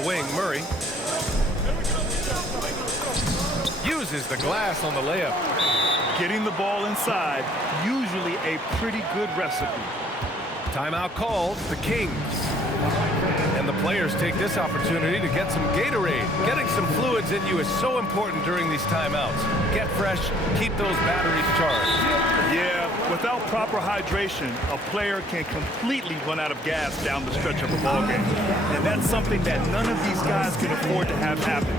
the wing, Murray. Uses the glass on the layup. Getting the ball inside, usually a pretty good recipe. Timeout called, the Kings. And the players take this opportunity to get some Gatorade. Getting some fluids in you is so important during these timeouts. Get fresh, keep those batteries charged. Yeah, without proper hydration, a player can completely run out of gas down the stretch of a ball game. And that's something that none of these guys can afford to have happen.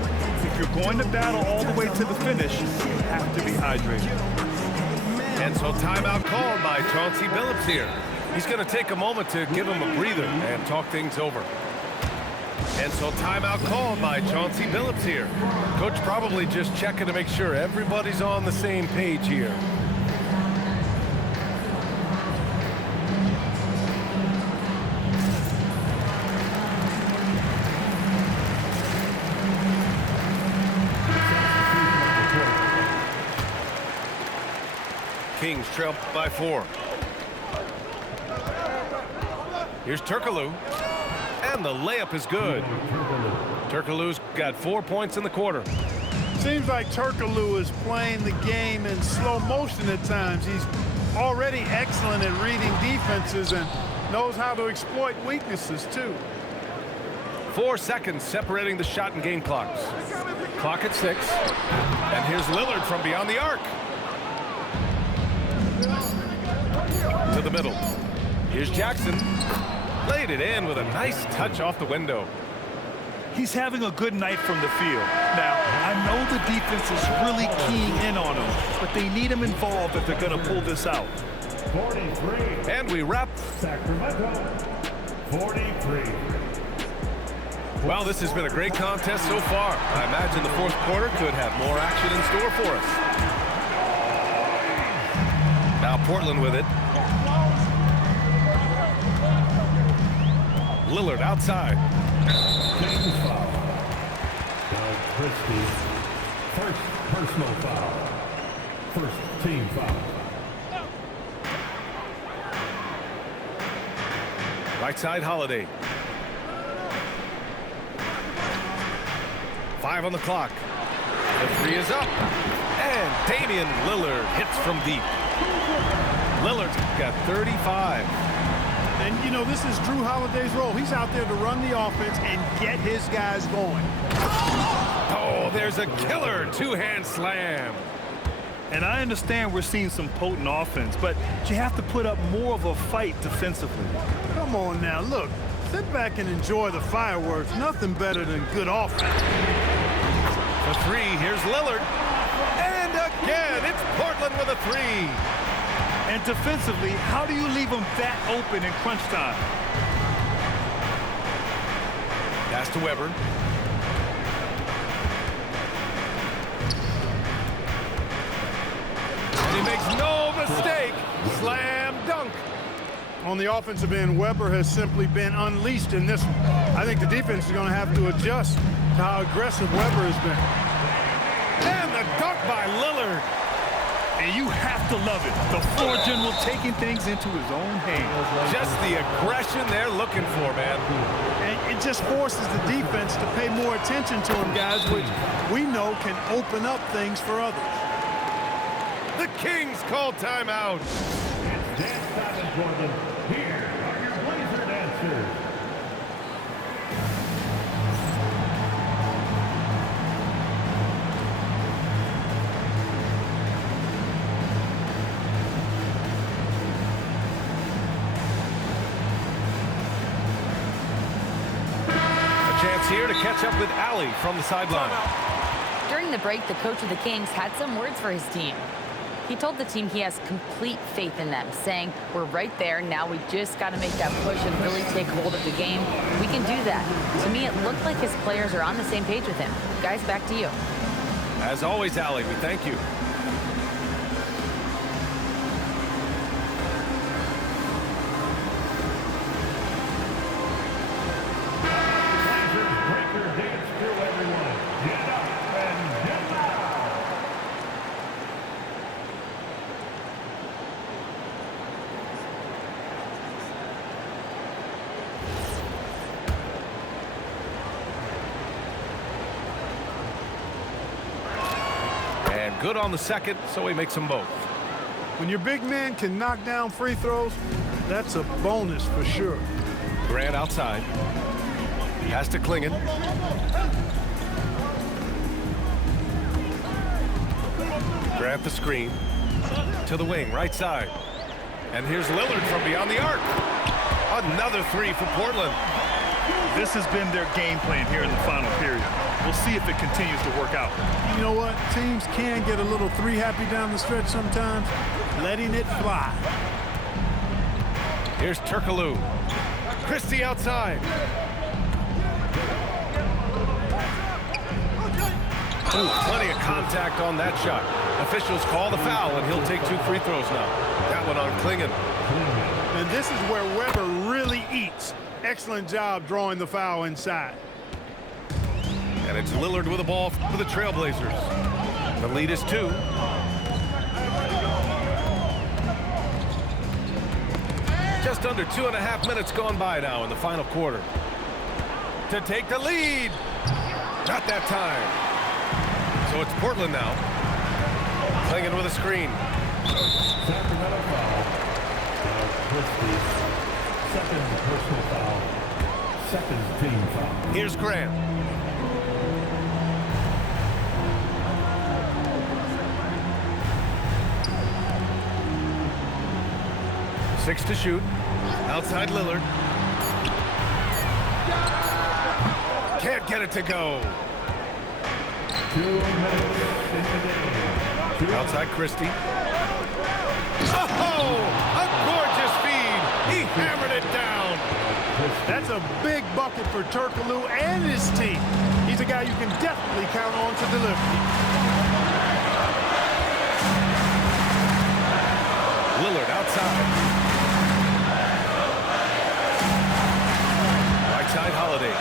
If you're going to battle all the way to the finish, you have to be hydrated. And so timeout called by Chauncey Billups here. He's going to take a moment to give him a breather and talk things over. And so timeout called by Chauncey Billups here. Coach probably just checking to make sure everybody's on the same page here. Kings trail by 4. Here's Turkoglu, and the layup is good. Turkoglu's got 4 points in the quarter. Seems like Turkoglu is playing the game in slow motion at times. He's already excellent at reading defenses and knows how to exploit weaknesses, too. 4 seconds separating the shot and game clocks. Clock at 6. And here's Lillard from beyond the arc. To the middle. Here's Jackson. Laid it in with a nice touch off the window. He's having a good night from the field. Now, I know the defense is really keying in on him, but they need him involved if they're going to pull this out. 43. And we wrap. Sacramento, 43. Well, this has been a great contest so far. I imagine the fourth quarter could have more action in store for us. Now Portland with it. Lillard outside. Team foul. Doug Christie. First personal foul. First team foul. Right side, Holiday. 5 on the clock. The 3 is up. And Damian Lillard hits from deep. Lillard's got 35. And, you know, this is Drew Holiday's role. He's out there to run the offense and get his guys going. Oh, there's a killer two-hand slam. And I understand we're seeing some potent offense, but you have to put up more of a fight defensively. Come on now, look. Sit back and enjoy the fireworks. Nothing better than good offense. For 3, here's Lillard. And again, it's Portland with a 3. And defensively, how do you leave them that open in crunch time? Pass to Weber. And he makes no mistake. Slam dunk. On the offensive end, Weber has simply been unleashed in this one. I think the defense is going to have to adjust to how aggressive Weber has been. And the dunk by Lillard. And you have to love it. The floor general taking things into his own hands. Just the aggression they're looking for, man. And it just forces the defense to pay more attention to him, guys, which we know can open up things for others. The Kings call timeout. Dance time in Portland. Here are your Blazer dancers. Chance here to catch up with Allie from the sideline. During the break, the coach of the Kings had some words for his team. He told the team he has complete faith in them, saying, we're right there, now we just got to make that push and really take hold of the game. We can do that. To me, it looked like his players are on the same page with him. Guys, back to you. As always, Allie, we thank you. Breaker dance through everyone. Get up and get loud. good on the second, so he makes them both. When your big man can knock down free throws, that's a bonus for sure. Grant outside. Pass to Clingan. Grant the screen. To the wing, right side. And here's Lillard from beyond the arc. Another three for Portland. This has been their game plan here in the final period. We'll see if it continues to work out. You know what? Teams can get a little three-happy down the stretch sometimes, letting it fly. Here's Turkoglu. Christie outside. Ooh, plenty of contact on that shot. Officials call the foul, and he'll take 2 free throws now. That one on Clingan. And this is where Webber really eats. Excellent job drawing the foul inside. And it's Lillard with the ball for the Trailblazers. The lead is 2. Just under 2.5 minutes gone by now in the final quarter. To take the lead. Not that time. So it's Portland now. Clingan with a screen. Sacramento foul. Christie. Second personal foul. Second team foul. Here's Grant. Six to shoot. Outside Lillard. Can't get it to go. 2 minutes in the game. Outside Christie. Oh, a gorgeous feed. He hammered it down. That's a big bucket for Turkoglu and his team. He's a guy you can definitely count on to deliver. Lillard outside. Right side Holiday.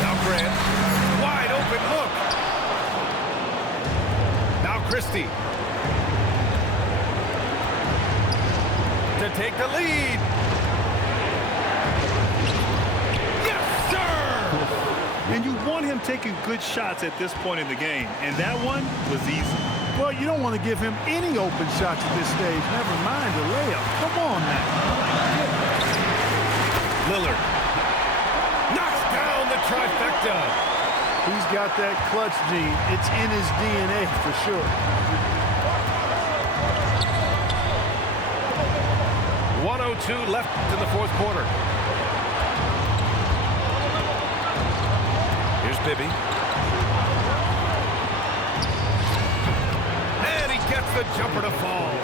Now Grant. Wide open look. Now Christie. To take the lead. Yes, sir! And you want him taking good shots at this point in the game, and that one was easy. Well, you don't want to give him any open shots at this stage, never mind a layup. Come on now. Lillard knocks down the trifecta. He's got that clutch gene. It's in his DNA for sure. 1:02 left in the fourth quarter. Here's Bibby. And he gets the jumper to fall.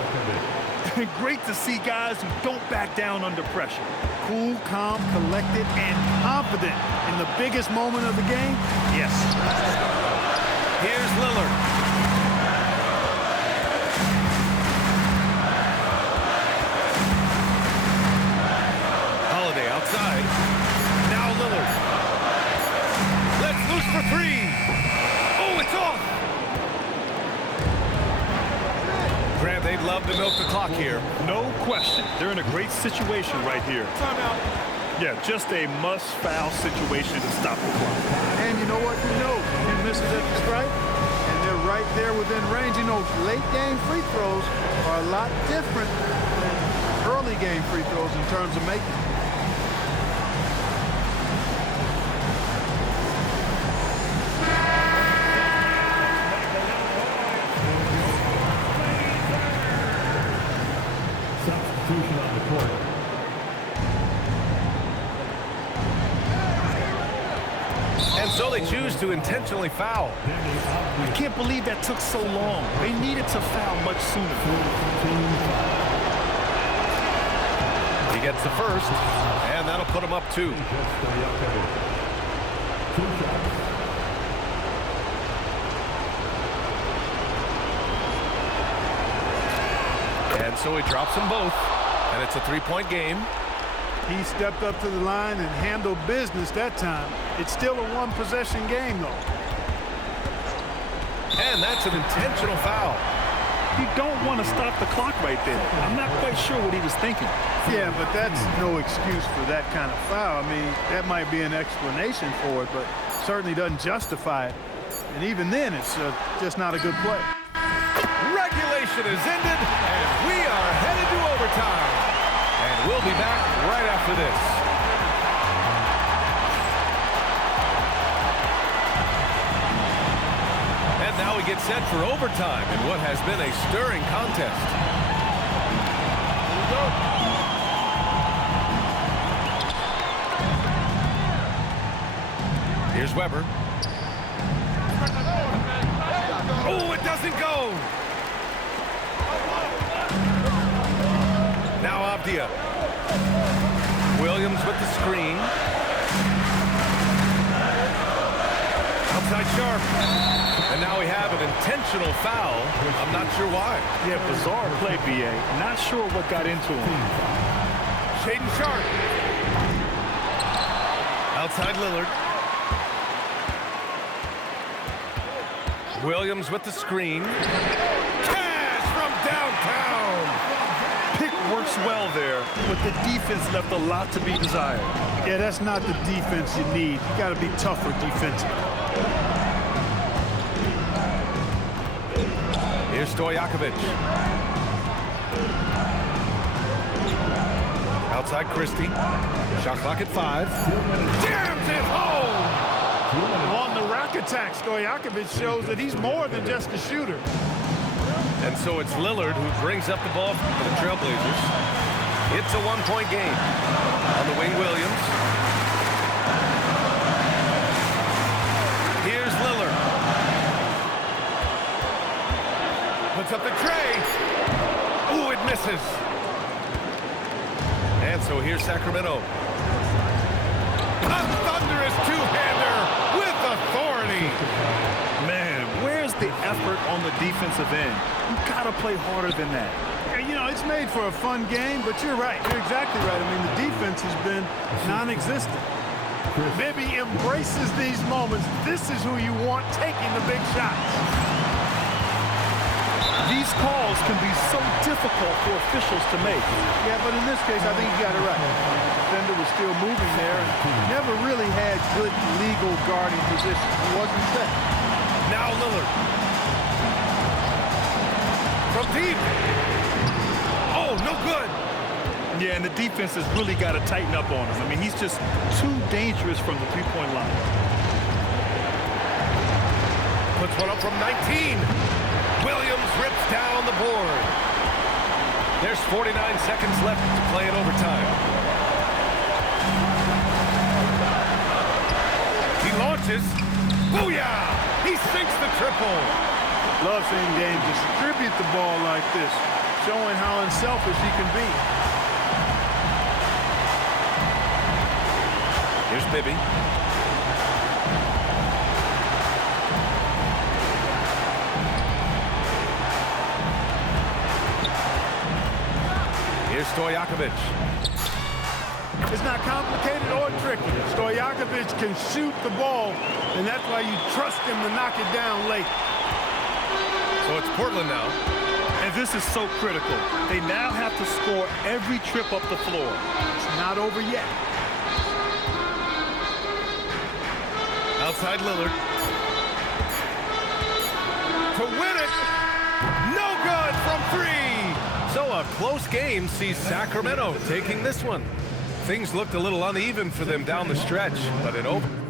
Great to see guys who don't back down under pressure. Cool, calm, collected, and confident in the biggest moment of the game. Yes. Here's Lillard. Holiday outside. Now Lillard. Let's loose for 3. Oh, it's off. Grant, they'd love to milk the clock here. No question. They're in a great situation right here. Timeout. Yeah, just a must-foul situation to stop the clock. And you know what? You know he misses at the stripe, and they're right there within range. You know, late-game free throws are a lot different than early-game free throws in terms of making. Substitution on the court. And so they choose to intentionally foul. I can't believe that took so long. They needed to foul much sooner. He gets the first, and that'll put him up 2. And so he drops them both, and it's a 3-point game. He stepped up to the line and handled business that time. It's still a one-possession game, though. And that's an intentional foul. You don't want to stop the clock right there. I'm not quite sure what he was thinking. Yeah, but that's no excuse for that kind of foul. I mean, that might be an explanation for it, but certainly doesn't justify it. And even then, it's just not a good play. possession is ended, and we are headed to overtime. And we'll be back right after this. And now we get set for overtime in what has been a stirring contest. Here's Weber. Oh, it doesn't go. Now Avdia. Williams with the screen. Outside Sharp. And now we have an intentional foul. I'm not sure why. Yeah, bizarre play, B.A. Not sure what got into him. Shaedon Sharp. Outside Lillard. Williams with the screen. Cash from downtown. Pick works well there, but the defense left a lot to be desired. Yeah, that's not the defense you need. You got to be tougher defensively. Here's Stojakovic. Outside Christie. Shot clock at 5. Jams it home! On the rack attack, Stojakovic shows that he's more than just a shooter. And so it's Lillard who brings up the ball for the Trailblazers. It's a one-point game. On the wing, Williams. Here's Lillard. Puts up the tray. Ooh, it misses. And so here's Sacramento. A thunderous two-hander with authority. Man, where's the effort on the defensive end? You gotta play harder than that. You know, it's made for a fun game, but you're right. You're exactly right. I mean, the defense has been non-existent. Bibby embraces these moments. This is who you want taking the big shots. These calls can be so difficult for officials to make. Yeah, but in this case, I think you got it right. The defender was still moving there and never really had good legal guarding position. He wasn't set. Now Lillard. From deep. Oh, no good. Yeah, and the defense has really got to tighten up on him. I mean, he's just too dangerous from the three-point line. Puts one up from 19. Williams rips down the board. There's 49 seconds left to play in overtime. He launches. Booyah! He sinks the triple. Love seeing Dame distribute the ball like this, showing how unselfish he can be. Here's Bibby. Here's Stojakovic. It's not complicated or tricky. Stojakovic can shoot the ball, and that's why you trust him to knock it down late. So it's Portland now. And this is so critical. They now have to score every trip up the floor. It's not over yet. Outside Lillard. To win it. No good from 3. So a close game sees Sacramento taking this one. Things looked a little uneven for them down the stretch, but it opened.